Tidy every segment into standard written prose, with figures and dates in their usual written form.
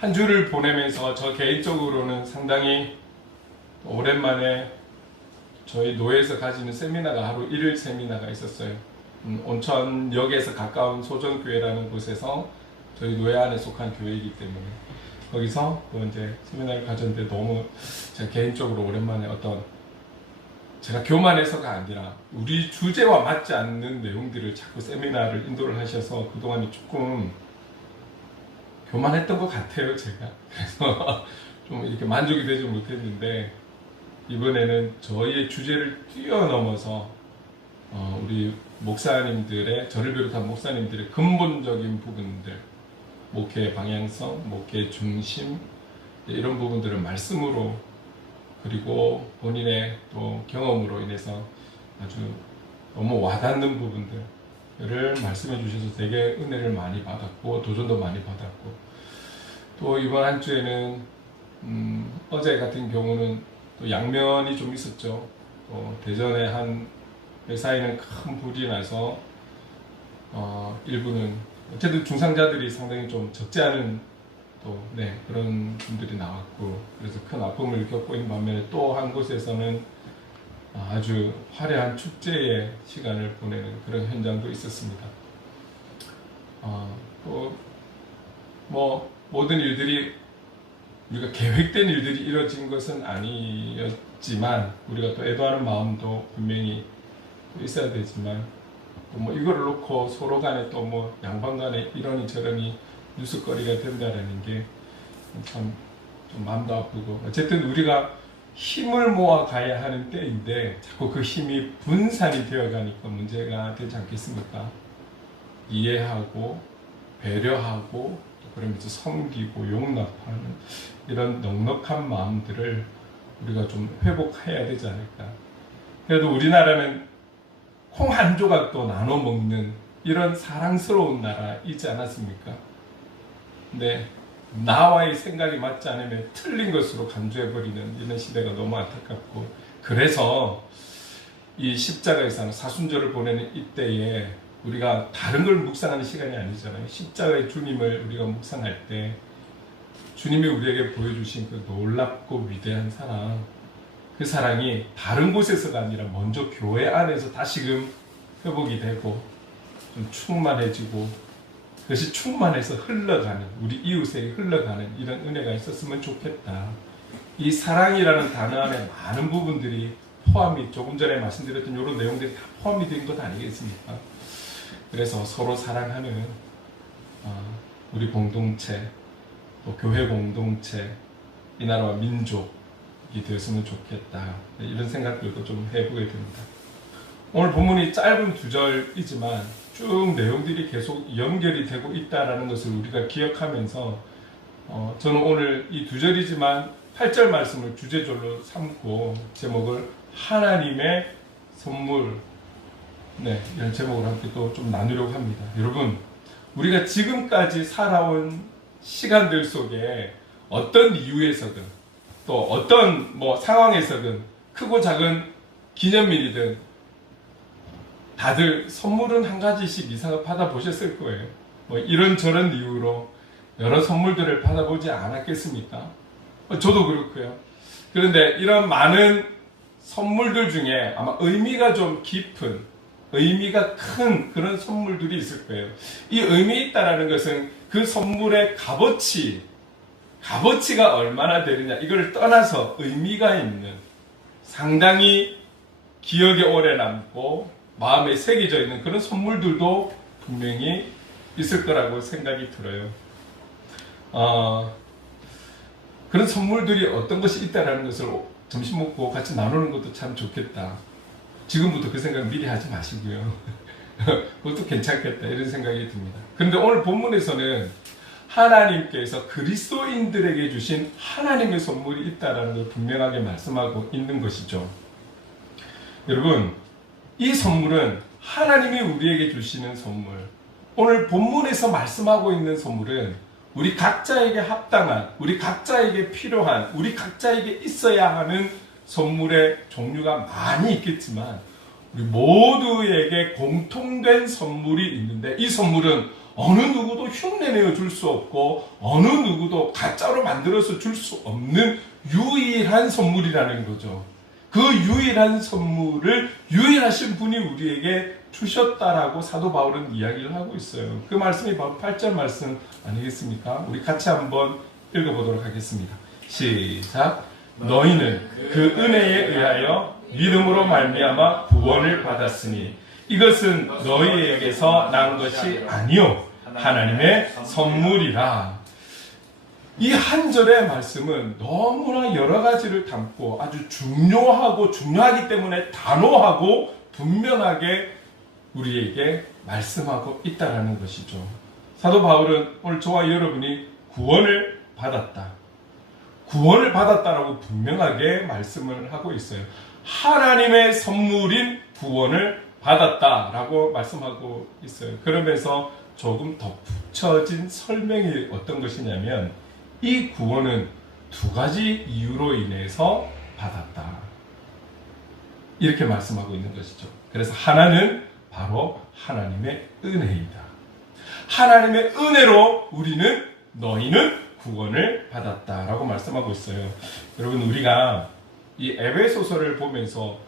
한 주를 보내면서 저 개인적으로는 상당히 오랜만에 저희 노회에서 가지는 세미나가 하루 1일 세미나가 있었어요. 온천역에서 가까운 소정교회라는 곳에서 저희 노회 안에 속한 교회이기 때문에 거기서 또 이제 세미나를 가졌는데 너무 제가 개인적으로 오랜만에 어떤 제가 교만해서가 아니라 우리 주제와 맞지 않는 내용들을 자꾸 세미나를 인도를 하셔서 그동안에 조금 교만했던 것 같아요, 제가. 그래서 좀 이렇게 만족이 되지 못했는데 이번에는 저희의 주제를 뛰어넘어서 우리 목사님들의, 저를 비롯한 목사님들의 근본적인 부분들, 목회 방향성, 목회 중심, 이런 부분들을 말씀으로 그리고 본인의 또 경험으로 인해서 아주 너무 와닿는 부분들을 말씀해 주셔서 되게 은혜를 많이 받았고 도전도 많이 받았고, 또 이번 한 주에는 어제 같은 경우는 또 양면이 좀 있었죠. 또 대전에 한 회사에는 큰 불이 나서 일부는 어쨌든 중상자들이 상당히 좀 적지 않은 또 그런 분들이 나왔고, 그래서 큰 아픔을 겪고 있는 반면에 또 한 곳에서는 아주 화려한 축제의 시간을 보내는 그런 현장도 있었습니다. 또 뭐 모든 일들이 우리가 계획된 일들이 이루어진 것은 아니었지만 우리가 또 애도하는 마음도 분명히 있어야 되지만, 또 뭐 이거를 놓고 서로 간에 또 뭐 양방 간에 이러니 저러니 뉴스거리가 된다라는 게 참 좀 마음도 아프고, 어쨌든 우리가 힘을 모아 가야 하는 때인데 자꾸 그 힘이 분산이 되어 가니까 문제가 되지 않겠습니까? 이해하고 배려하고 그러면서 섬기고 용납하는 이런 넉넉한 마음들을 우리가 좀 회복해야 되지 않을까. 그래도 우리나라는 콩 한 조각도 나눠 먹는 이런 사랑스러운 나라이지 않았습니까? 근데 나와의 생각이 맞지 않으면 틀린 것으로 간주해버리는 이런 시대가 너무 안타깝고, 그래서 이 십자가에서 하는 사순절을 보내는 이때에 우리가 다른 걸 묵상하는 시간이 아니잖아요. 십자가의 주님을 우리가 묵상할 때 주님이 우리에게 보여주신 그 놀랍고 위대한 사랑, 그 사랑이 다른 곳에서가 아니라 먼저 교회 안에서 다시금 회복이 되고 좀 충만해지고, 그것이 충만해서 흘러가는, 우리 이웃에게 흘러가는 이런 은혜가 있었으면 좋겠다. 이 사랑이라는 단어 안에 많은 부분들이 포함이, 조금 전에 말씀드렸던 이런 내용들이 다 포함이 된 것 아니겠습니까? 그래서 서로 사랑하는 우리 공동체, 또 교회 공동체, 이 나라와 민족이 되었으면 좋겠다. 이런 생각들도 좀 해보게 됩니다. 오늘 본문이 짧은 2절이지만 쭉 내용들이 계속 연결이 되고 있다는 것을 우리가 기억하면서 저는 오늘 이 2절이지만 8절 말씀을 주제절로 삼고 제목을 하나님의 선물, 이런 제목을 함께 또 좀 나누려고 합니다. 여러분, 우리가 지금까지 살아온 시간들 속에 어떤 이유에서든 또 어떤 상황에서든 크고 작은 기념일이든 다들 선물은 한 가지씩 이상을 받아보셨을 거예요. 이런저런 이유로 여러 선물들을 받아보지 않았겠습니까? 저도 그렇고요. 그런데 이런 많은 선물들 중에 아마 의미가 좀 깊은, 의미가 큰 그런 선물들이 있을 거예요. 이 의미 있다라는 것은 그 선물의 값어치가 얼마나 되느냐, 이걸 떠나서 의미가 있는, 상당히 기억에 오래 남고 마음에 새겨져 있는 그런 선물들도 분명히 있을 거라고 생각이 들어요. 그런 선물들이 어떤 것이 있다라는 것을 점심 먹고 같이 나누는 것도 참 좋겠다. 지금부터 그 생각 미리 하지 마시고요. 그것도 괜찮겠다, 이런 생각이 듭니다. 그런데 오늘 본문에서는 하나님께서 그리스도인들에게 주신 하나님의 선물이 있다라는 걸 분명하게 말씀하고 있는 것이죠. 여러분, 이 선물은 하나님이 우리에게 주시는 선물, 오늘 본문에서 말씀하고 있는 선물은 우리 각자에게 합당한, 우리 각자에게 필요한, 우리 각자에게 있어야 하는 선물의 종류가 많이 있겠지만 우리 모두에게 공통된 선물이 있는데, 이 선물은 어느 누구도 흉내내어 줄 수 없고 어느 누구도 가짜로 만들어서 줄 수 없는 유일한 선물이라는 거죠. 그 유일한 선물을 유일하신 분이 우리에게 주셨다라고 사도 바울은 이야기를 하고 있어요. 그 말씀이 바로 8절 말씀 아니겠습니까? 우리 같이 한번 읽어보도록 하겠습니다. 시작. 너희는 그 은혜에 의하여 믿음으로 말미암아 구원을 받았으니 이것은 너희에게서 난 것이 아니요 하나님의 선물이라. 이 한 절의 말씀은 너무나 여러 가지를 담고 아주 중요하기 때문에 단호하고 분명하게 우리에게 말씀하고 있다는 것이죠. 사도 바울은 오늘 저와 여러분이 구원을 받았다라고 분명하게 말씀을 하고 있어요. 하나님의 선물인 구원을 받았다라고 말씀하고 있어요. 그러면서 조금 더 붙여진 설명이 어떤 것이냐면 이 구원은 두 가지 이유로 인해서 받았다. 이렇게 말씀하고 있는 것이죠. 그래서 하나는 바로 하나님의 은혜이다. 하나님의 은혜로 너희는 구원을 받았다라고 말씀하고 있어요. 여러분, 우리가 이 에베소서를 보면서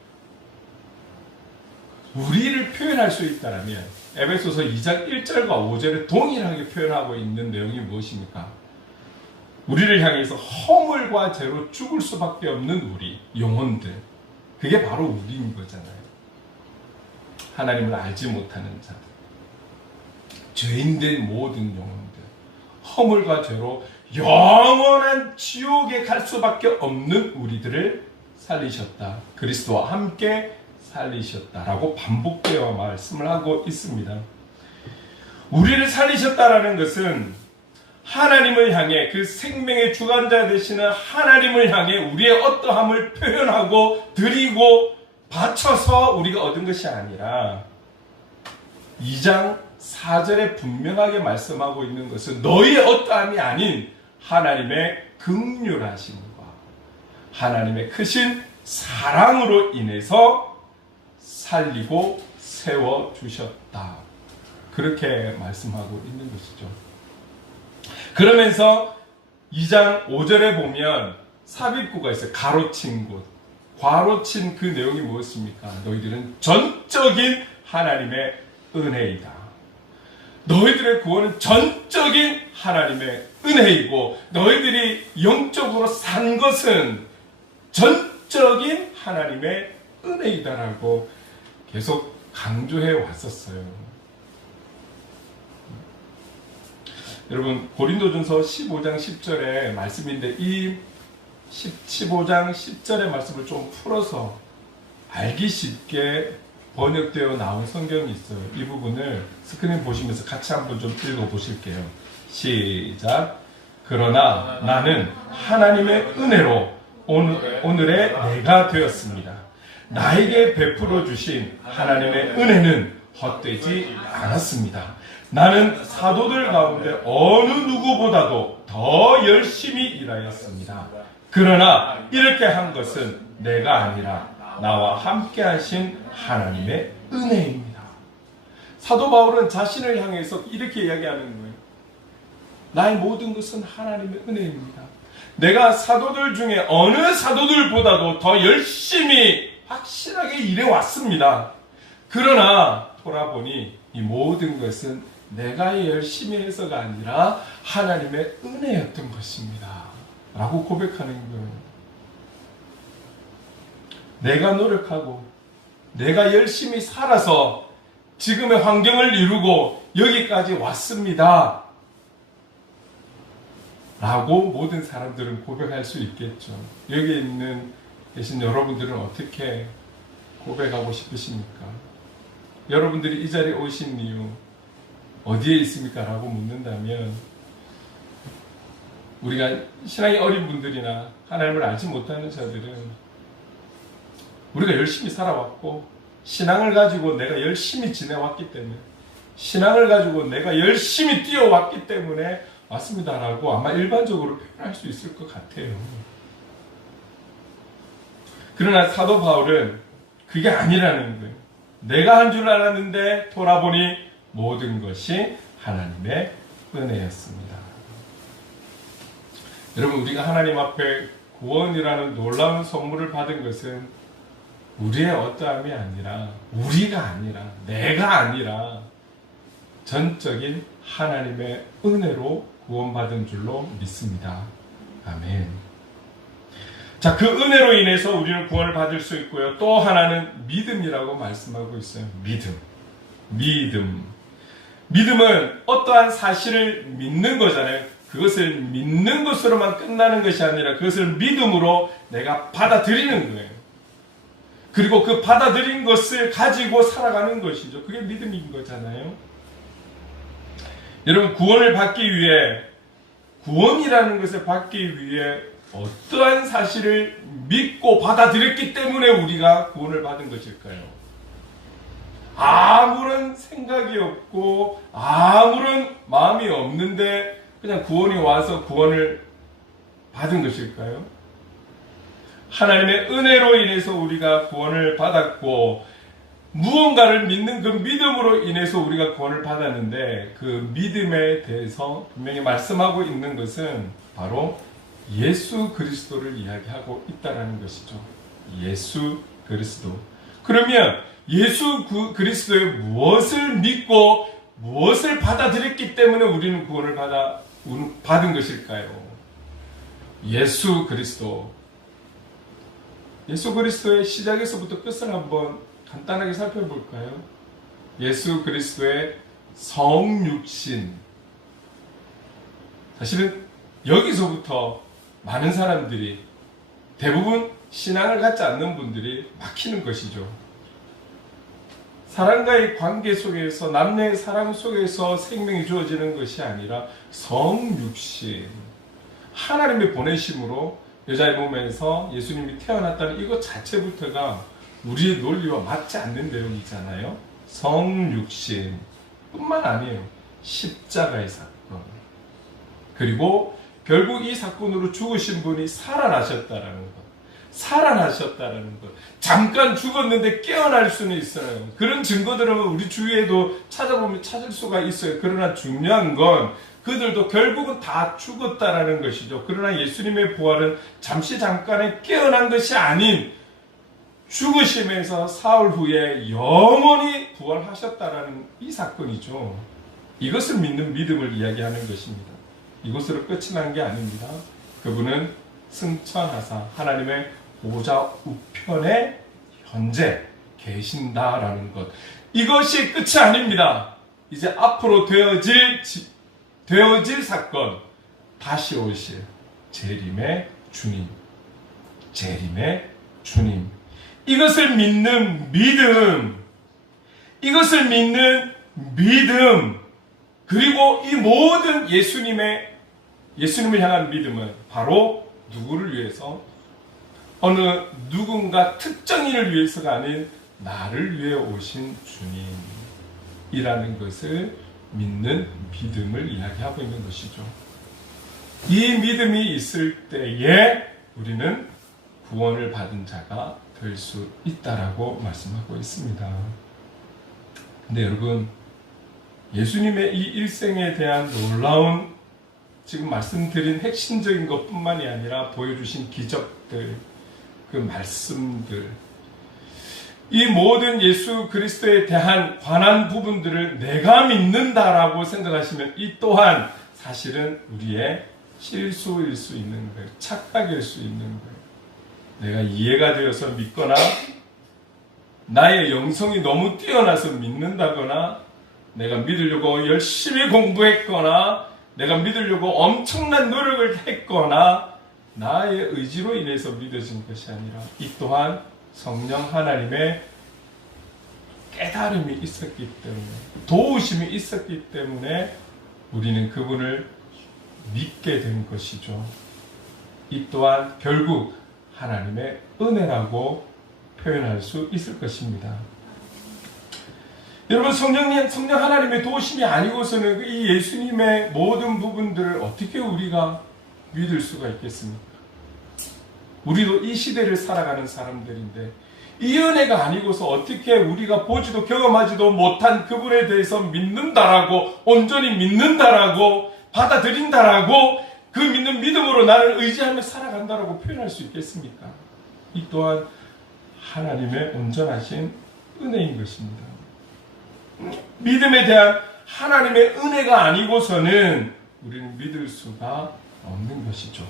우리를 표현할 수 있다면 에베소서 2장 1절과 5절에 동일하게 표현하고 있는 내용이 무엇입니까? 우리를 향해서 허물과 죄로 죽을 수밖에 없는 우리 영혼들, 그게 바로 우리인 거잖아요. 하나님을 알지 못하는 자들, 죄인된 모든 영혼들, 허물과 죄로 영원한 지옥에 갈 수밖에 없는 우리들을 살리셨다. 그리스도와 함께 살리셨다라고 반복되어 말씀을 하고 있습니다. 우리를 살리셨다라는 것은 하나님을 향해, 그 생명의 주관자 되시는 하나님을 향해 우리의 어떠함을 표현하고 드리고 바쳐서 우리가 얻은 것이 아니라 2장 4절에 분명하게 말씀하고 있는 것은 너희의 어떠함이 아닌 하나님의 긍휼하심과 하나님의 크신 사랑으로 인해서 살리고 세워주셨다. 그렇게 말씀하고 있는 것이죠. 그러면서 2장 5절에 보면 삽입구가 있어요. 가로친 곳. 괄호친 그 내용이 무엇입니까? 너희들은 전적인 하나님의 은혜이다. 너희들의 구원은 전적인 하나님의 은혜이고 너희들이 영적으로 산 것은 전적인 하나님의 은혜이다라고 계속 강조해 왔었어요. 여러분, 고린도전서 15장 10절의 말씀인데 이 15장 10절의 말씀을 좀 풀어서 알기 쉽게 번역되어 나온 성경이 있어요. 이 부분을 스크린 보시면서 같이 한번 좀 읽어보실게요. 시작. 그러나 나는 하나님의 은혜로 오늘의 내가 되었습니다. 나에게 베풀어 주신 하나님의 은혜는 헛되지 않았습니다. 나는 사도들 가운데 어느 누구보다도 더 열심히 일하였습니다. 그러나 이렇게 한 것은 내가 아니라 나와 함께 하신 하나님의 은혜입니다. 사도 바울은 자신을 향해서 이렇게 이야기하는 거예요. 나의 모든 것은 하나님의 은혜입니다. 내가 사도들 중에 어느 사도들보다도 더 열심히 확실하게 일해왔습니다. 그러나 돌아보니 이 모든 것은 내가 열심히 해서가 아니라 하나님의 은혜였던 것입니다. 라고 고백하는 거예요. 내가 노력하고 내가 열심히 살아서 지금의 환경을 이루고 여기까지 왔습니다. 라고 모든 사람들은 고백할 수 있겠죠. 여기 계신 여러분들은 어떻게 고백하고 싶으십니까? 여러분들이 이 자리에 오신 이유 어디에 있습니까? 라고 묻는다면 우리가 신앙이 어린 분들이나 하나님을 알지 못하는 자들은 우리가 열심히 살아왔고 신앙을 가지고 내가 열심히 지내왔기 때문에 신앙을 가지고 내가 열심히 뛰어왔기 때문에 왔습니다라고 아마 일반적으로 표현할 수 있을 것 같아요. 그러나 사도 바울은 그게 아니라는 거예요. 내가 한 줄 알았는데 돌아보니 모든 것이 하나님의 은혜였습니다. 여러분, 우리가 하나님 앞에 구원이라는 놀라운 선물을 받은 것은 우리의 어떠함이 아니라, 우리가 아니라, 내가 아니라 전적인 하나님의 은혜로 구원받은 줄로 믿습니다. 아멘. 자, 그 은혜로 인해서 우리는 구원을 받을 수 있고요. 또 하나는 믿음이라고 말씀하고 있어요. 믿음은 어떠한 사실을 믿는 거잖아요. 그것을 믿는 것으로만 끝나는 것이 아니라 그것을 믿음으로 내가 받아들이는 거예요. 그리고 그 받아들인 것을 가지고 살아가는 것이죠. 그게 믿음인 거잖아요. 여러분, 구원을 받기 위해, 구원이라는 것을 받기 위해 어떠한 사실을 믿고 받아들였기 때문에 우리가 구원을 받은 것일까요? 아무런 생각이 없고 아무런 마음이 없는데 그냥 구원이 와서 구원을 받은 것일까요? 하나님의 은혜로 인해서 우리가 구원을 받았고, 무언가를 믿는 그 믿음으로 인해서 우리가 구원을 받았는데, 그 믿음에 대해서 분명히 말씀하고 있는 것은 바로 예수 그리스도를 이야기하고 있다는 것이죠. 예수 그리스도. 그러면 예수 그리스도의 무엇을 믿고 무엇을 받아들였기 때문에 우리는 구원을 받은 것일까요? 예수 그리스도. 예수 그리스도의 시작에서부터 끝을 한번 간단하게 살펴볼까요? 예수 그리스도의 성육신. 사실은 여기서부터 많은 사람들이, 대부분 신앙을 갖지 않는 분들이 막히는 것이죠. 사람과의 관계 속에서, 남녀의 사랑 속에서 생명이 주어지는 것이 아니라 성육신, 하나님의 보내심으로 여자의 몸에서 예수님이 태어났다는 이것 자체부터가 우리의 논리와 맞지 않는 내용이잖아요. 성육신 뿐만 아니에요. 십자가의 사건. 그리고 결국 이 사건으로 죽으신 분이 살아나셨다라는 것. 잠깐 죽었는데 깨어날 수는 있어요. 그런 증거들은 우리 주위에도 찾아보면 찾을 수가 있어요. 그러나 중요한 건 그들도 결국은 다 죽었다라는 것이죠. 그러나 예수님의 부활은 잠깐의 깨어난 것이 아닌 죽으시면서 사흘 후에 영원히 부활하셨다라는 이 사건이죠. 이것을 믿는 믿음을 이야기하는 것입니다. 이것으로 끝이 난 게 아닙니다. 그분은 승천하사 하나님의 보좌 우편에 현재 계신다라는 것. 이것이 끝이 아닙니다. 이제 앞으로 되어질 사건, 다시 오실 재림의 주님. 이것을 믿는 믿음, 그리고 이 모든 예수님을 향한 믿음은 바로 누구를 위해서? 어느 누군가 특정인을 위해서가 아닌 나를 위해 오신 주님이라는 것을 믿는 믿음을 이야기하고 있는 것이죠. 이 믿음이 있을 때에 우리는 구원을 받은 자가 될 수 있다라고 말씀하고 있습니다. 근데 여러분, 예수님의 이 일생에 대한 놀라운, 지금 말씀드린 핵심적인 것뿐만이 아니라 보여주신 기적들, 그 말씀들, 이 모든 예수 그리스도에 대한 관한 부분들을 내가 믿는다라고 생각하시면 이 또한 사실은 우리의 실수일 수 있는 거예요. 착각일 수 있는 거예요. 내가 이해가 되어서 믿거나 나의 영성이 너무 뛰어나서 믿는다거나 내가 믿으려고 열심히 공부했거나 내가 믿으려고 엄청난 노력을 했거나 나의 의지로 인해서 믿어진 것이 아니라 이 또한 성령 하나님의 깨달음이 있었기 때문에, 도우심이 있었기 때문에 우리는 그분을 믿게 된 것이죠. 이 또한 결국 하나님의 은혜라고 표현할 수 있을 것입니다. 여러분, 성령 하나님의 도우심이 아니고서는 이 예수님의 모든 부분들을 어떻게 우리가 믿을 수가 있겠습니까? 우리도 이 시대를 살아가는 사람들인데 이 은혜가 아니고서 어떻게 우리가 보지도 경험하지도 못한 그분에 대해서 믿는다라고, 온전히 믿는다라고, 받아들인다라고, 그 믿는 믿음으로 나를 의지하며 살아간다라고 표현할 수 있겠습니까? 이 또한 하나님의 온전하신 은혜인 것입니다. 믿음에 대한 하나님의 은혜가 아니고서는 우리는 믿을 수가 없는 것이죠.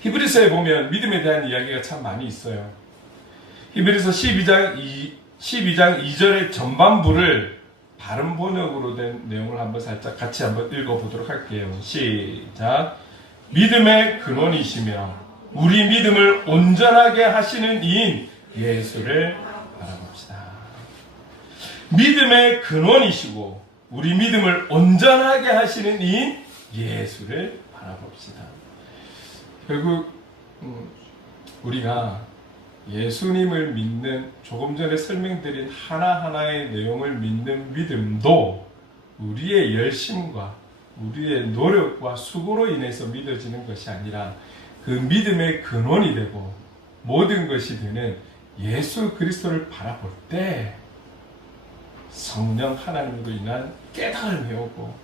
히브리서에 보면 믿음에 대한 이야기가 참 많이 있어요. 히브리서 12장 2절의 전반부를 다른 번역으로 된 내용을 한번 살짝 같이 한번 읽어보도록 할게요. 시작. 믿음의 근원이시며 우리 믿음을 온전하게 하시는 이인 예수를 바라봅시다. 믿음의 근원이시고 우리 믿음을 온전하게 하시는 이인 예수를 바라봅시다. 결국 우리가 예수님을 믿는, 조금 전에 설명드린 하나하나의 내용을 믿는 믿음도 우리의 열심과 우리의 노력과 수고로 인해서 믿어지는 것이 아니라 그 믿음의 근원이 되고 모든 것이 되는 예수 그리스도를 바라볼 때 성령 하나님으로 인한 깨달음이 오고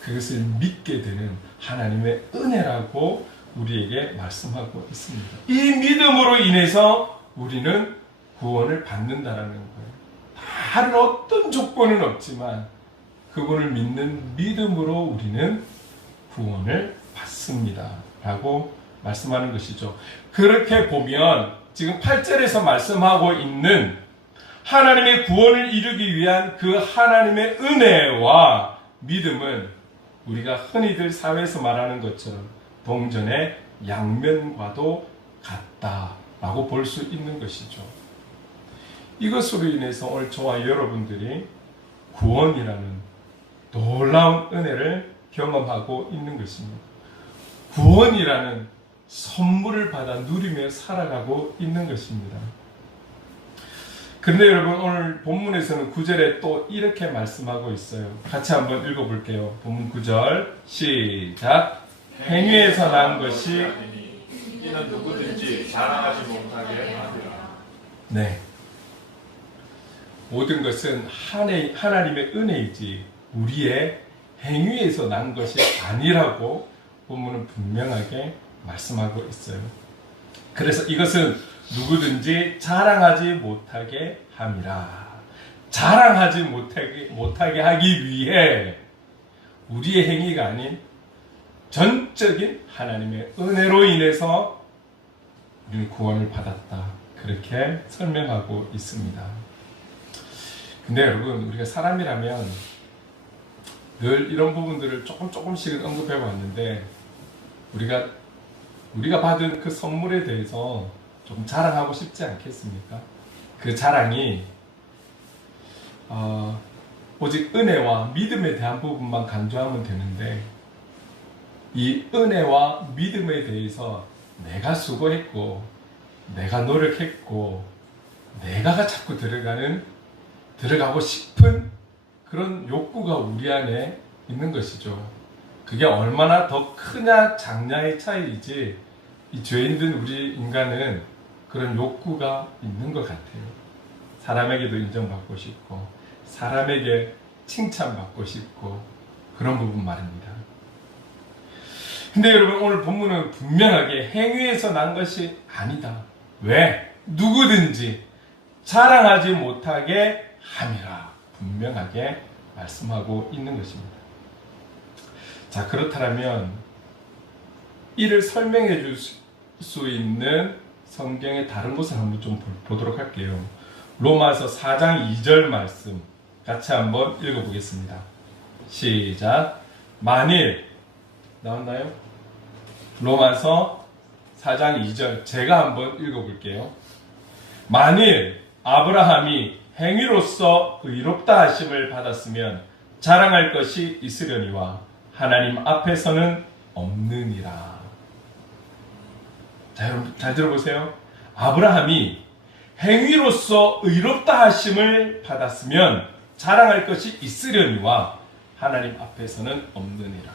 그것을 믿게 되는 하나님의 은혜라고 우리에게 말씀하고 있습니다. 이 믿음으로 인해서 우리는 구원을 받는다라는 거예요. 다른 어떤 조건은 없지만 그분을 믿는 믿음으로 우리는 구원을 받습니다. 라고 말씀하는 것이죠. 그렇게 보면 지금 8절에서 말씀하고 있는 하나님의 구원을 이루기 위한 그 하나님의 은혜와 믿음은 우리가 흔히들 사회에서 말하는 것처럼 동전의 양면과도 같다라고 볼 수 있는 것이죠. 이것으로 인해서 오늘 저와 여러분들이 구원이라는 놀라운 은혜를 경험하고 있는 것입니다. 구원이라는 선물을 받아 누리며 살아가고 있는 것입니다. 그런데 여러분, 오늘 본문에서는 9절에 또 이렇게 말씀하고 있어요. 같이 한번 읽어볼게요. 본문 9절 시작. 행위에서 난 것이 이는 누구든지 자랑하지 못하게 하리라. 네, 모든 것은 하나님의 은혜이지 우리의 행위에서 난 것이 아니라고 본문은 분명하게 말씀하고 있어요. 그래서 이것은 누구든지 자랑하지 못하게 함이라. 자랑하지 못하게 하기 위해 우리의 행위가 아닌 전적인 하나님의 은혜로 인해서 우리는 구원을 받았다. 그렇게 설명하고 있습니다. 근데 여러분, 우리가 사람이라면 늘 이런 부분들을 조금씩 언급해 왔는데 우리가 받은 그 선물에 대해서 좀 자랑하고 싶지 않겠습니까? 그 자랑이 오직 은혜와 믿음에 대한 부분만 강조하면 되는데 이 은혜와 믿음에 대해서 내가 수고했고 내가 노력했고 내가가 자꾸 들어가고 싶은 그런 욕구가 우리 안에 있는 것이죠. 그게 얼마나 더 크냐 작냐의 차이이지 이 죄인된 우리 인간은 그런 욕구가 있는 것 같아요. 사람에게도 인정받고 싶고 사람에게 칭찬받고 싶고 그런 부분 말입니다. 근데 여러분, 오늘 본문은 분명하게 행위에서 난 것이 아니다. 왜? 누구든지 자랑하지 못하게 함이라 분명하게 말씀하고 있는 것입니다. 자, 그렇다면 이를 설명해 줄 수 있는 성경의 다른 곳을 한번 좀 보도록 할게요. 로마서 4장 2절 말씀 같이 한번 읽어보겠습니다. 시작. 만일 나왔나요? 로마서 4장 2절 제가 한번 읽어볼게요. 만일 아브라함이 행위로서 의롭다 하심을 받았으면 자랑할 것이 있으려니와 하나님 앞에서는 없느니라. 자, 여러분 잘 들어보세요. 아브라함이 행위로서 의롭다 하심을 받았으면 자랑할 것이 있으려니와 하나님 앞에서는 없느니라.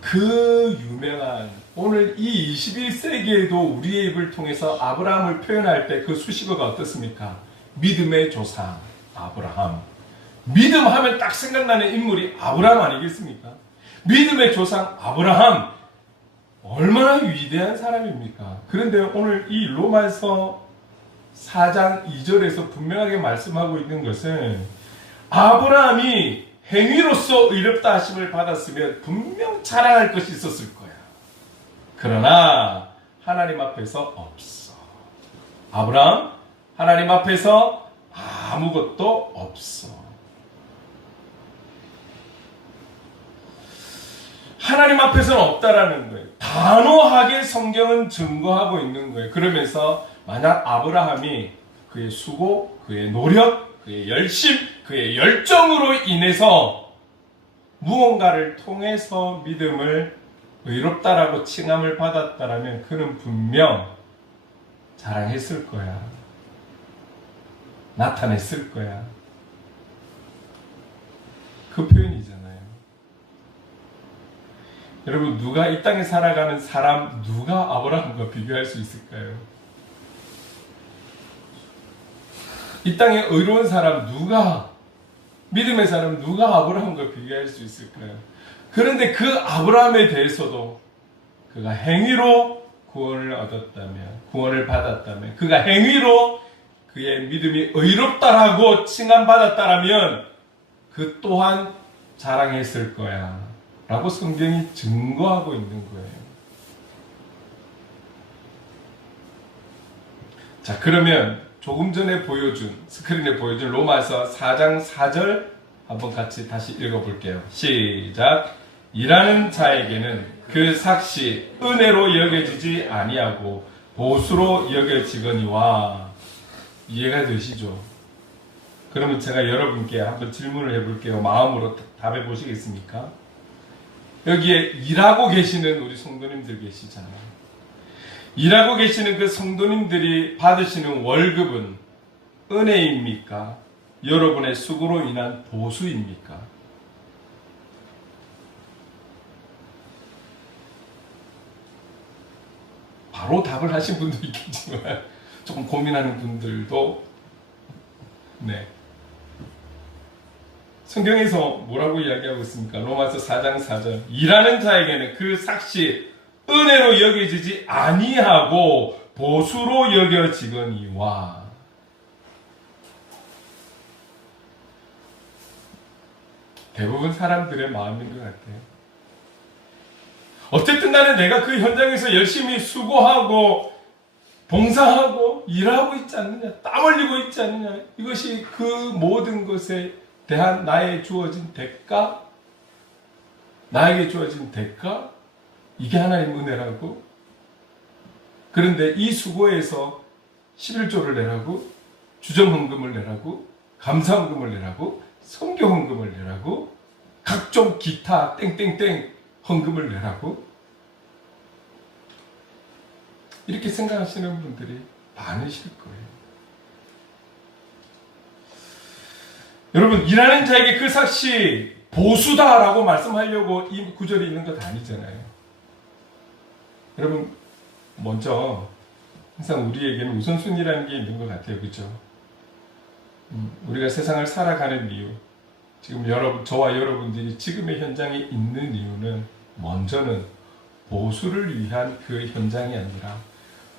그 유명한 오늘 이 21세기에도 우리의 입을 통해서 아브라함을 표현할 때 그 수식어가 어떻습니까? 믿음의 조상 아브라함. 믿음 하면 딱 생각나는 인물이 아브라함 아니겠습니까? 믿음의 조상 아브라함. 얼마나 위대한 사람입니까? 그런데 오늘 이 로마서 4장 2절에서 분명하게 말씀하고 있는 것은 아브라함이 행위로서 의롭다 하심을 받았으면 분명 자랑할 것이 있었을 거야. 그러나 하나님 앞에서 없어. 아브라함, 하나님 앞에서 아무것도 없어. 하나님 앞에서는 없다라는 거예요. 단호하게 성경은 증거하고 있는 거예요. 그러면서 만약 아브라함이 그의 수고, 그의 노력, 그의 열심, 그의 열정으로 인해서 무언가를 통해서 믿음을 의롭다라고 칭함을 받았다라면 그는 분명 자랑했을 거야. 나타냈을 거야. 그 표현이잖아요. 여러분, 누가 이 땅에 살아가는 사람, 누가 아브라함과 비교할 수 있을까요? 이 땅에 의로운 사람, 누가, 믿음의 사람, 누가 아브라함과 비교할 수 있을까요? 그런데 그 아브라함에 대해서도 그가 행위로 구원을 얻었다면, 구원을 받았다면, 그가 행위로 그의 믿음이 의롭다라고 칭함받았다라면 그 또한 자랑했을 거야. 라고 성경이 증거하고 있는 거예요. 자, 그러면 조금 전에 스크린에 보여준 로마서 4장 4절 한번 같이 다시 읽어볼게요. 시작. 일하는 자에게는 그 삭시 은혜로 여겨지지 아니하고 보수로 여겨지거니와. 이해가 되시죠? 그러면 제가 여러분께 한번 질문을 해볼게요. 마음으로 답해 보시겠습니까? 여기에 일하고 계시는 우리 성도님들 계시잖아요. 일하고 계시는 그 성도님들이 받으시는 월급은 은혜입니까? 여러분의 수고로 인한 보수입니까? 바로 답을 하신 분도 있겠지만 조금 고민하는 분들도 네. 성경에서 뭐라고 이야기하고 있습니까? 로마서 4장 4절. 일하는 자에게는 그 삭시 은혜로 여겨지지 아니하고 보수로 여겨지거니와. 대부분 사람들의 마음인 것 같아요. 어쨌든 간에 내가 그 현장에서 열심히 수고하고 봉사하고 일하고 있지 않느냐, 땀 흘리고 있지 않느냐, 이것이 그 모든 것에 대한 나의 주어진 대가, 나에게 주어진 대가, 이게 하나님 은혜라고. 그런데 이 수고에서 11조를 내라고, 주정헌금을 내라고, 감사헌금을 내라고, 선교헌금을 내라고, 각종 기타 땡땡땡 헌금을 내라고, 이렇게 생각하시는 분들이 많으실 거예요. 여러분, 일하는 자에게 그 삭시 보수다라고 말씀하려고 이 구절이 있는 것 아니잖아요. 여러분, 먼저 항상 우리에게는 우선순위라는 게 있는 것 같아요. 그렇죠? 우리가 세상을 살아가는 이유, 지금 저와 여러분들이 지금의 현장에 있는 이유는 먼저는 보수를 위한 그 현장이 아니라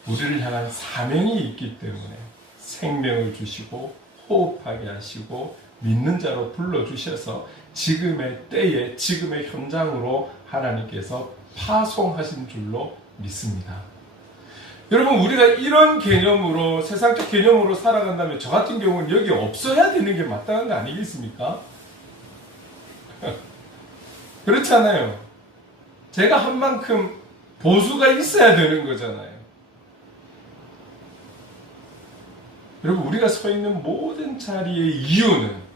우리를 향한 사명이 있기 때문에 생명을 주시고 호흡하게 하시고 믿는 자로 불러주셔서 지금의 때에 지금의 현장으로 하나님께서 파송하신 줄로 믿습니다. 여러분, 우리가 이런 개념으로, 세상적 개념으로 살아간다면 저 같은 경우는 여기 없어야 되는 게 마땅한 거 아니겠습니까? 그렇지 않아요? 제가 한 만큼 보수가 있어야 되는 거잖아요. 여러분, 우리가 서 있는 모든 자리의 이유는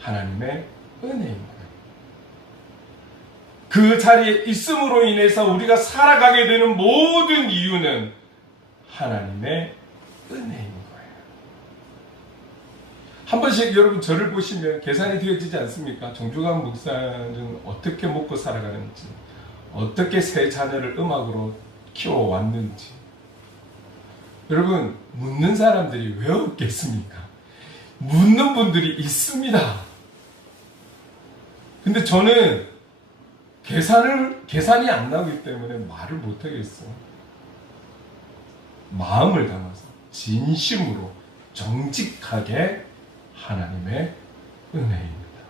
하나님의 은혜입니다. 그 자리에 있음으로 인해서 우리가 살아가게 되는 모든 이유는 하나님의 은혜인 거예요. 한 번씩 여러분 저를 보시면 계산이 되어지지 않습니까? 정주강 목사는 어떻게 먹고 살아가는지, 어떻게 세 자녀를 음악으로 키워왔는지. 여러분, 묻는 사람들이 왜 없겠습니까? 묻는 분들이 있습니다. 근데 저는 계산이 안 나오기 때문에 말을 못하겠어. 마음을 담아서 진심으로 정직하게 하나님의 은혜입니다.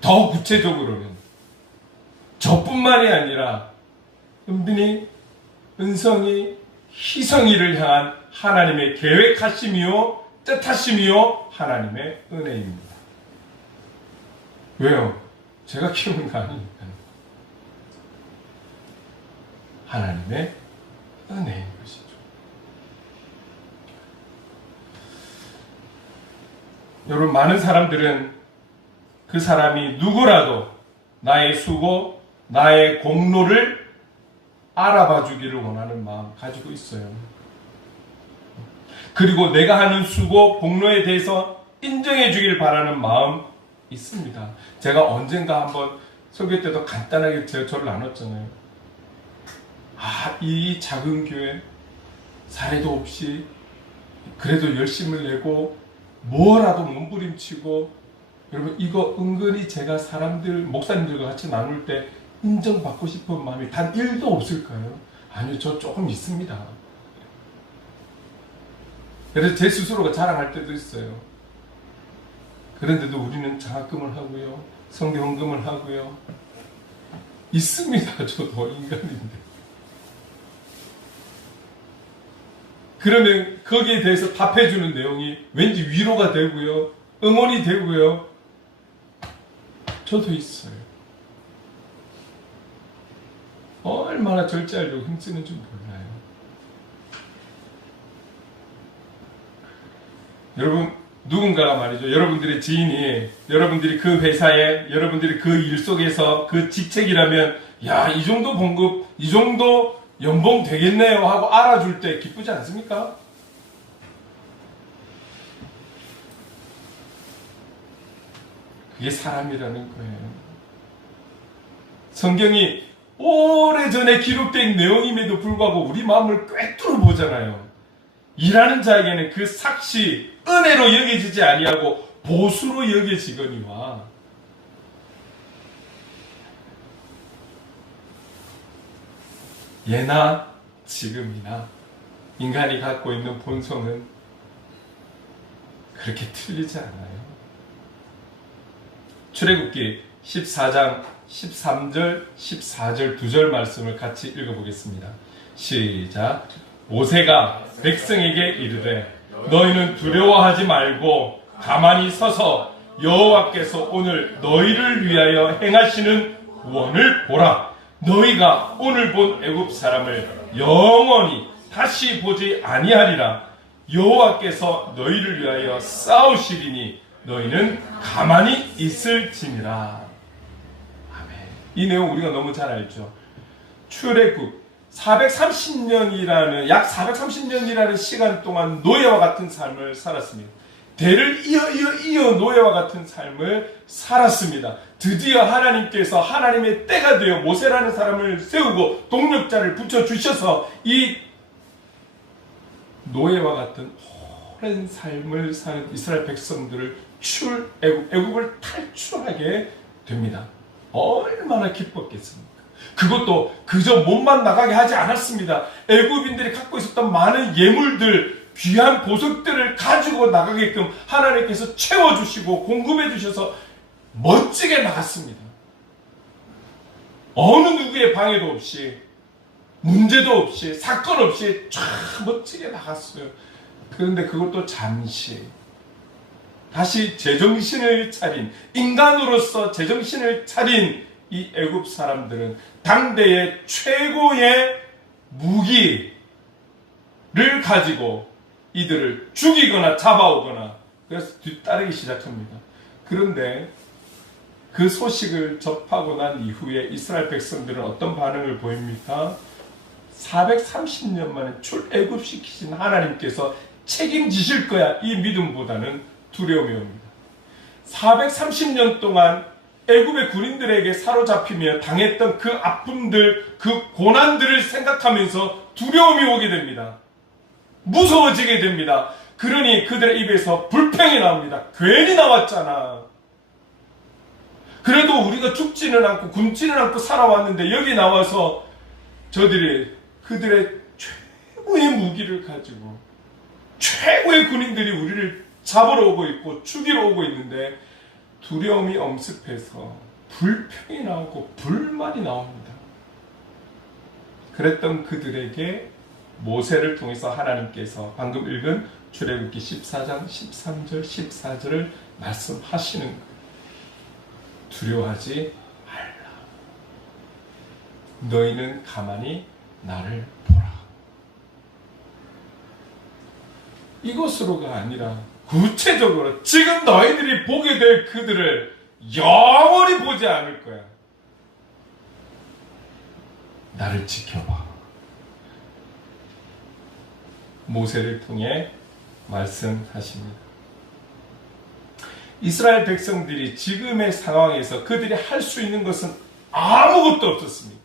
더 구체적으로는 저뿐만이 아니라 은빈이, 은성이, 희성이를 향한 하나님의 계획하심이요 뜻하심이요 하나님의 은혜입니다. 왜요? 제가 키우는 거 아니니까요. 하나님의 은혜인 것이죠. 여러분, 많은 사람들은 그 사람이 누구라도 나의 수고, 나의 공로를 알아봐 주기를 원하는 마음 가지고 있어요. 그리고 내가 하는 수고, 공로에 대해서 인정해 주길 바라는 마음 있습니다. 제가 언젠가 한번 설교 때도 간단하게 저를 나눴잖아요. 이 작은 교회 사례도 없이 그래도 열심을 내고 뭐라도 몸부림치고, 여러분 이거 은근히 제가 목사님들과 같이 나눌 때 인정받고 싶은 마음이 단 1도 없을까요? 아니요, 저 조금 있습니다. 그래서 제 스스로가 자랑할 때도 있어요. 그런데도 우리는 장학금을 하고요, 성대 헌금을 하고요. 있습니다. 저도 인간인데. 그러면 거기에 대해서 답해주는 내용이 왠지 위로가 되고요, 응원이 되고요. 저도 있어요. 얼마나 절제하려고 힘쓰는지 몰라요. 여러분, 누군가가 말이죠, 여러분들의 지인이 여러분들이 그 회사에, 여러분들이 그 일 속에서 그 직책이라면 야, 이 정도 봉급, 이 정도 연봉 되겠네요 하고 알아줄 때 기쁘지 않습니까? 그게 사람이라는 거예요. 성경이 오래전에 기록된 내용임에도 불구하고 우리 마음을 꿰뚫어 보잖아요. 일하는 자에게는 그 삭시 은혜로 여겨지지 아니하고 보수로 여겨지거니와. 예나 지금이나 인간이 갖고 있는 본성은 그렇게 틀리지 않아요. 출애굽기 14장 13절 14절 2절 말씀을 같이 읽어보겠습니다. 시작. 모세가 백성에게 이르되 너희는 두려워하지 말고 가만히 서서 여호와께서 오늘 너희를 위하여 행하시는 구원을 보라. 너희가 오늘 본 애굽 사람을 영원히 다시 보지 아니하리라. 여호와께서 너희를 위하여 싸우시리니 너희는 가만히 있을지니라. 아멘. 이 내용 우리가 너무 잘 알죠. 출애굽 430년이라는 약 430년이라는 시간 동안 노예와 같은 삶을 살았습니다. 대를 이어 노예와 같은 삶을 살았습니다. 드디어 하나님께서 하나님의 때가 되어 모세라는 사람을 세우고 동력자를 붙여주셔서 이 노예와 같은 오랜 삶을 사는 이스라엘 백성들을 애굽을 탈출하게 됩니다. 얼마나 기뻤겠습니까? 그것도 그저 몸만 나가게 하지 않았습니다. 애굽인들이 갖고 있었던 많은 예물들, 귀한 보석들을 가지고 나가게끔 하나님께서 채워주시고 공급해주셔서 멋지게 나갔습니다. 어느 누구의 방해도 없이, 문제도 없이, 사건 없이 쫙 멋지게 나갔어요. 그런데 그것도 잠시, 다시 제정신을 차린, 인간으로서 제정신을 차린 이 애굽 사람들은 당대의 최고의 무기를 가지고 이들을 죽이거나 잡아오거나, 그래서 뒤따르기 시작합니다. 그런데 그 소식을 접하고 난 이후에 이스라엘 백성들은 어떤 반응을 보입니까? 430년 만에 출애굽시키신 하나님께서 책임지실 거야, 이 믿음보다는 두려움이 옵니다. 430년 동안 애굽의 군인들에게 사로잡히며 당했던 그 아픔들, 그 고난들을 생각하면서 두려움이 오게 됩니다. 무서워지게 됩니다. 그러니 그들의 입에서 불평이 나옵니다. 괜히 나왔잖아. 그래도 우리가 죽지는 않고 굶지는 않고 살아왔는데 여기 나와서 저들이 그들의 최고의 무기를 가지고 최고의 군인들이 우리를 잡으러 오고 있고 죽이러 오고 있는데 두려움이 엄습해서 불평이 나오고 불만이 나옵니다. 그랬던 그들에게 모세를 통해서 하나님께서 방금 읽은 출애굽기 14장 13절 14절을 말씀하시는 거예요. 두려워하지 말라. 너희는 가만히 나를 보라. 이것으로가 아니라 구체적으로 지금 너희들이 보게 될 그들을 영원히 보지 않을 거야. 나를 지켜봐. 모세를 통해 말씀하십니다. 이스라엘 백성들이 지금의 상황에서 그들이 할 수 있는 것은 아무것도 없었습니다.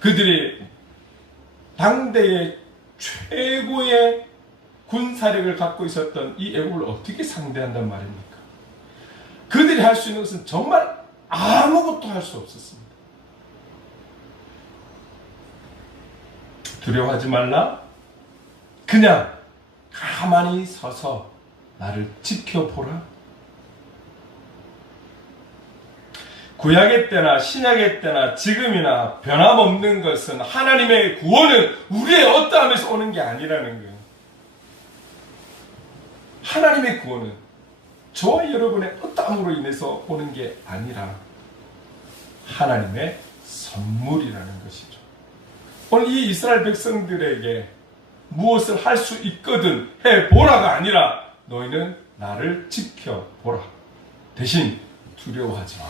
그들이 당대의 최고의 군사력을 갖고 있었던 이 애국을 어떻게 상대한단 말입니까? 그들이 할 수 있는 것은 정말 아무것도 할 수 없었습니다. 두려워하지 말라. 그냥 가만히 서서 나를 지켜보라. 구약의 때나 신약의 때나 지금이나 변함없는 것은 하나님의 구원은 우리의 어떠함에서 오는 게 아니라는 거예요. 하나님의 구원은 저와 여러분의 어떠함으로 인해서 오는 게 아니라 하나님의 선물이라는 것이죠. 오늘 이 이스라엘 백성들에게 무엇을 할 수 있거든 해보라가 아니라 너희는 나를 지켜보라. 대신 두려워하지 마.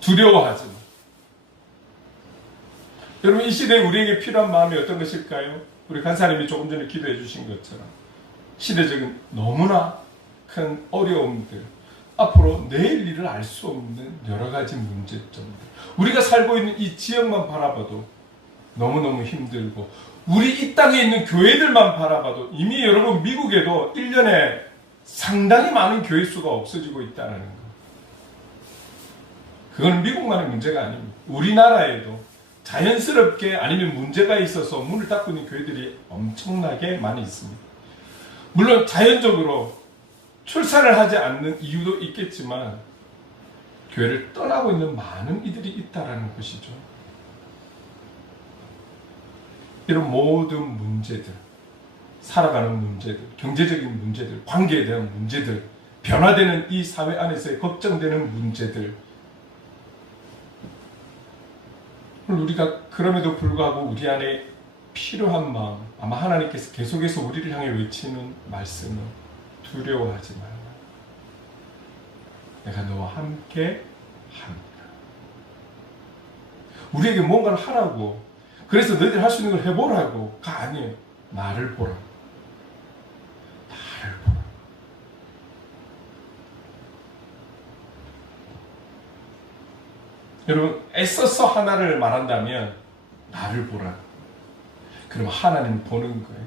두려워하지 마. 여러분, 이 시대에 우리에게 필요한 마음이 어떤 것일까요? 우리 간사님이 조금 전에 기도해 주신 것처럼 시대적인 너무나 큰 어려움들, 앞으로 내일 일을 알 수 없는 여러 가지 문제점들, 우리가 살고 있는 이 지역만 바라봐도 너무너무 힘들고, 우리 이 땅에 있는 교회들만 바라봐도 이미 여러분 미국에도 1년에 상당히 많은 교회 수가 없어지고 있다는 거. 그건 미국만의 문제가 아닙니다. 우리나라에도 자연스럽게 아니면 문제가 있어서 문을 닫고 있는 교회들이 엄청나게 많이 있습니다. 물론 자연적으로 출산을 하지 않는 이유도 있겠지만 교회를 떠나고 있는 많은 이들이 있다는 것이죠. 이런 모든 문제들, 살아가는 문제들, 경제적인 문제들, 관계에 대한 문제들, 변화되는 이 사회 안에서의 걱정되는 문제들, 우리가 그럼에도 불구하고 우리 안에 필요한 마음, 아마 하나님께서 계속해서 우리를 향해 외치는 말씀은 두려워하지 말라. 내가 너와 함께 합니다. 우리에게 뭔가를 하라고, 그래서 너희들 할 수 있는 걸 해보라고가 아니에요. 나를 보라. 나를 보라. 여러분, 애써서 하나를 말한다면 나를 보라. 그럼 하나님 보는 거예요.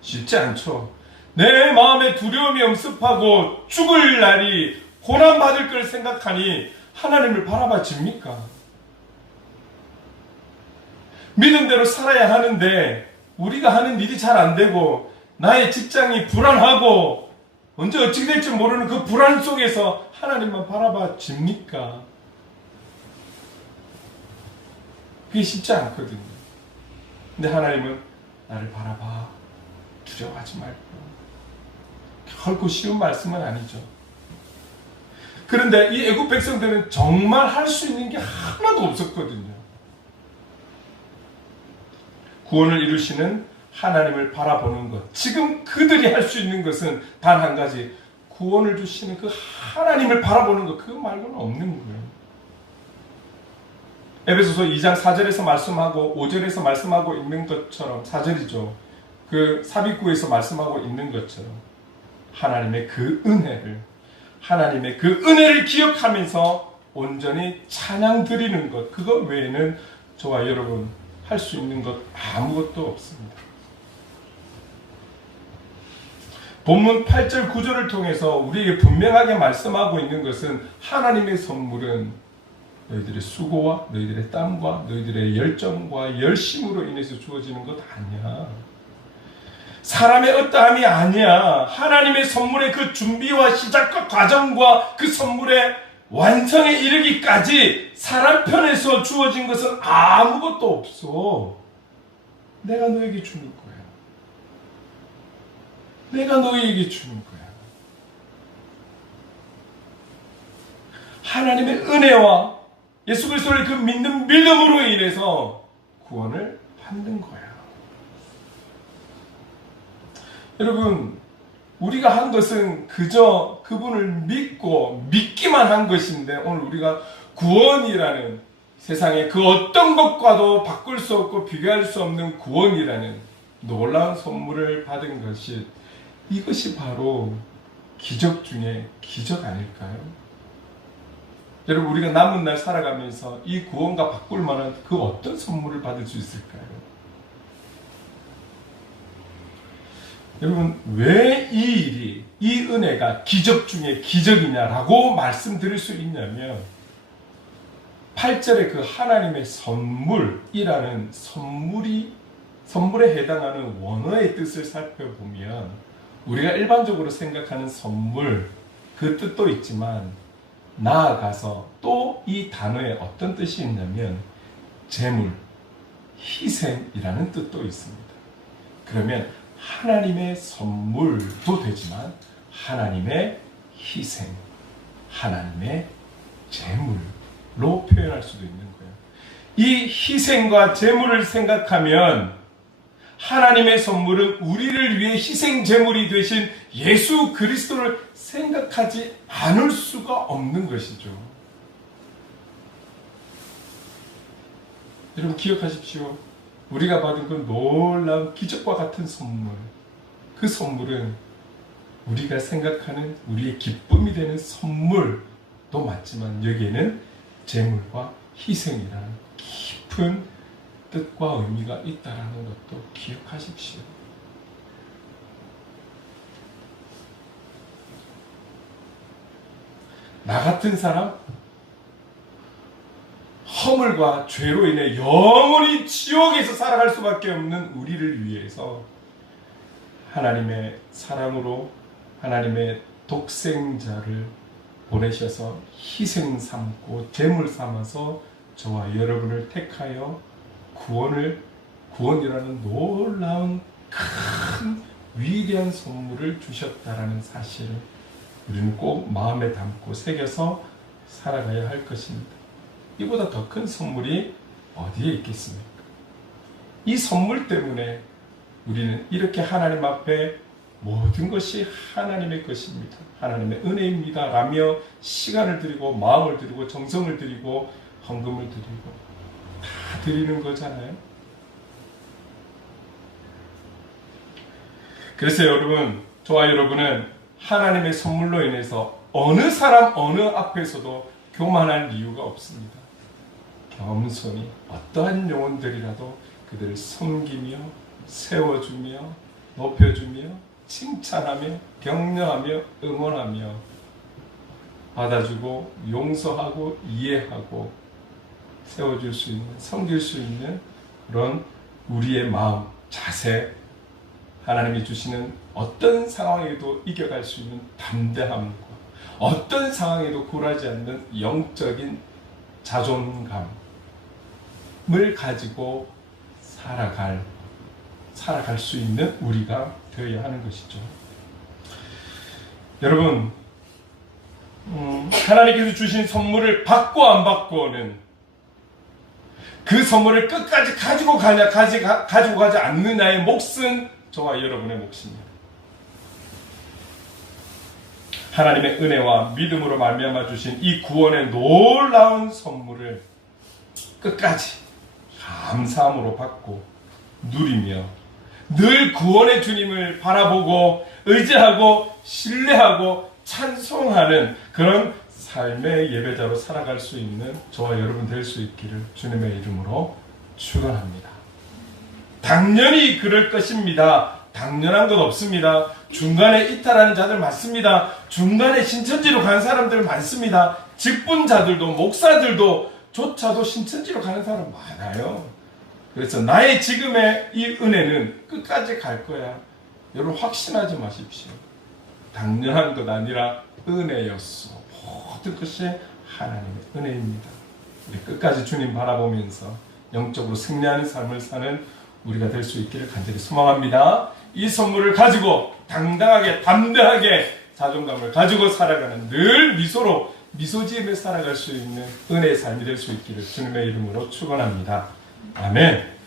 쉽지 않죠. 내 마음에 두려움이 엄습하고 죽을 날이 고난받을 걸 생각하니 하나님을 바라봐 집니까? 믿음대로 살아야 하는데 우리가 하는 일이 잘 안 되고 나의 직장이 불안하고 언제 어떻게 될지 모르는 그 불안 속에서 하나님만 바라봐 집니까? 그게 쉽지 않거든요. 근데 하나님은 나를 바라봐. 두려워하지 말고. 결코 쉬운 말씀은 아니죠. 그런데 이 애국 백성들은 정말 할 수 있는 게 하나도 없었거든요. 구원을 이루시는 하나님을 바라보는 것. 지금 그들이 할 수 있는 것은 단 한 가지. 구원을 주시는 그 하나님을 바라보는 것. 그거 말고는 없는 거예요. 에베소서 2장 4절에서 말씀하고 5절에서 말씀하고 있는 것처럼 4절이죠. 그 삽입구에서 말씀하고 있는 것처럼 하나님의 그 은혜를 기억하면서 온전히 찬양 드리는 것, 그거 외에는 저와 여러분 할 수 있는 것 아무것도 없습니다. 본문 8절 9절을 통해서 우리에게 분명하게 말씀하고 있는 것은 하나님의 선물은 너희들의 수고와 너희들의 땀과 너희들의 열정과 열심으로 인해서 주어지는 것 아니야. 사람의 어떠함이 아니야. 하나님의 선물의 그 준비와 시작과 과정과 그 선물의 완성에 이르기까지 사람 편에서 주어진 것은 아무것도 없어. 내가 너에게 주는 거야. 내가 너에게 주는 거야. 하나님의 은혜와 예수 그리스도를 그 믿는 믿음으로 인해서 구원을 받는 거야. 여러분, 우리가 한 것은 그저 그분을 믿고 믿기만 한 것인데, 오늘 우리가 구원이라는 세상의 그 어떤 것과도 바꿀 수 없고 비교할 수 없는 구원이라는 놀라운 선물을 받은 것이, 이것이 바로 기적 중에 기적 아닐까요? 여러분, 우리가 남은 날 살아가면서 이 구원과 바꿀 만한 그 어떤 선물을 받을 수 있을까요? 여러분, 왜 이 일이, 이 은혜가 기적 중에 기적이냐라고 말씀드릴 수 있냐면, 8절에 그 하나님의 선물이라는 선물에 해당하는 원어의 뜻을 살펴보면, 우리가 일반적으로 생각하는 선물, 그 뜻도 있지만, 나아가서 또 이 단어에 어떤 뜻이 있냐면, 제물, 희생이라는 뜻도 있습니다. 그러면 하나님의 선물도 되지만 하나님의 희생, 하나님의 제물로 표현할 수도 있는 거예요. 이 희생과 제물을 생각하면 하나님의 선물은 우리를 위해 희생 제물이 되신 예수 그리스도를 생각하지 않을 수가 없는 것이죠. 여러분 기억하십시오. 우리가 받은 그 놀라운 기적과 같은 선물, 그 선물은 우리가 생각하는 우리의 기쁨이 되는 선물도 맞지만 여기에는 제물과 희생이라는 깊은 뜻과 의미가 있다는 것도 기억하십시오. 나 같은 사람, 허물과 죄로 인해 영원히 지옥에서 살아갈 수밖에 없는 우리를 위해서 하나님의 사랑으로 하나님의 독생자를 보내셔서 희생 삼고 제물 삼아서 저와 여러분을 택하여 구원이라는 놀라운 큰 위대한 선물을 주셨다라는 사실을 우리는 꼭 마음에 담고 새겨서 살아가야 할 것입니다. 이보다 더 큰 선물이 어디에 있겠습니까? 이 선물 때문에 우리는 이렇게 하나님 앞에 모든 것이 하나님의 것입니다. 하나님의 은혜입니다. 라며 시간을 드리고 마음을 드리고 정성을 드리고 헌금을 드리고 다 드리는 거잖아요. 그래서 여러분, 저와 여러분은 하나님의 선물로 인해서 어느 사람 어느 앞에서도 교만할 이유가 없습니다. 겸손히 어떠한 영혼들이라도 그들을 섬기며 세워주며 높여주며 칭찬하며 격려하며 응원하며 받아주고 용서하고 이해하고 세워줄 수 있는, 섬길 수 있는 그런 우리의 마음, 자세, 하나님이 주시는 어떤 상황에도 이겨갈 수 있는 담대함과 어떤 상황에도 굴하지 않는 영적인 자존감을 가지고 살아갈 수 있는 우리가 되어야 하는 것이죠. 여러분, 하나님께서 주신 선물을 받고 안 받고는 그 선물을 끝까지 가지고 가지 않느냐의 몫은 저와 여러분의 몫입니다. 하나님의 은혜와 믿음으로 말미암아 주신 이 구원의 놀라운 선물을 끝까지 감사함으로 받고 누리며 늘 구원의 주님을 바라보고 의지하고 신뢰하고 찬송하는 그런 삶의 예배자로 살아갈 수 있는 저와 여러분 될 수 있기를 주님의 이름으로 축원합니다. 당연히 그럴 것입니다. 당연한 것 없습니다. 중간에 이탈하는 자들 많습니다. 중간에 신천지로 가는 사람들 많습니다. 직분자들도 목사들도 조차도 신천지로 가는 사람 많아요. 그래서 나의 지금의 이 은혜는 끝까지 갈 거야. 여러분 확신하지 마십시오. 당연한 것 아니라 은혜였어. 모든 것이 하나님의 은혜입니다. 우리 끝까지 주님 바라보면서 영적으로 승리하는 삶을 사는 우리가 될 수 있기를 간절히 소망합니다. 이 선물을 가지고 당당하게 담대하게 자존감을 가지고 살아가는 늘 미소로 미소 지으며 살아갈 수 있는 은혜의 삶이 될 수 있기를 주님의 이름으로 축원합니다. 아멘.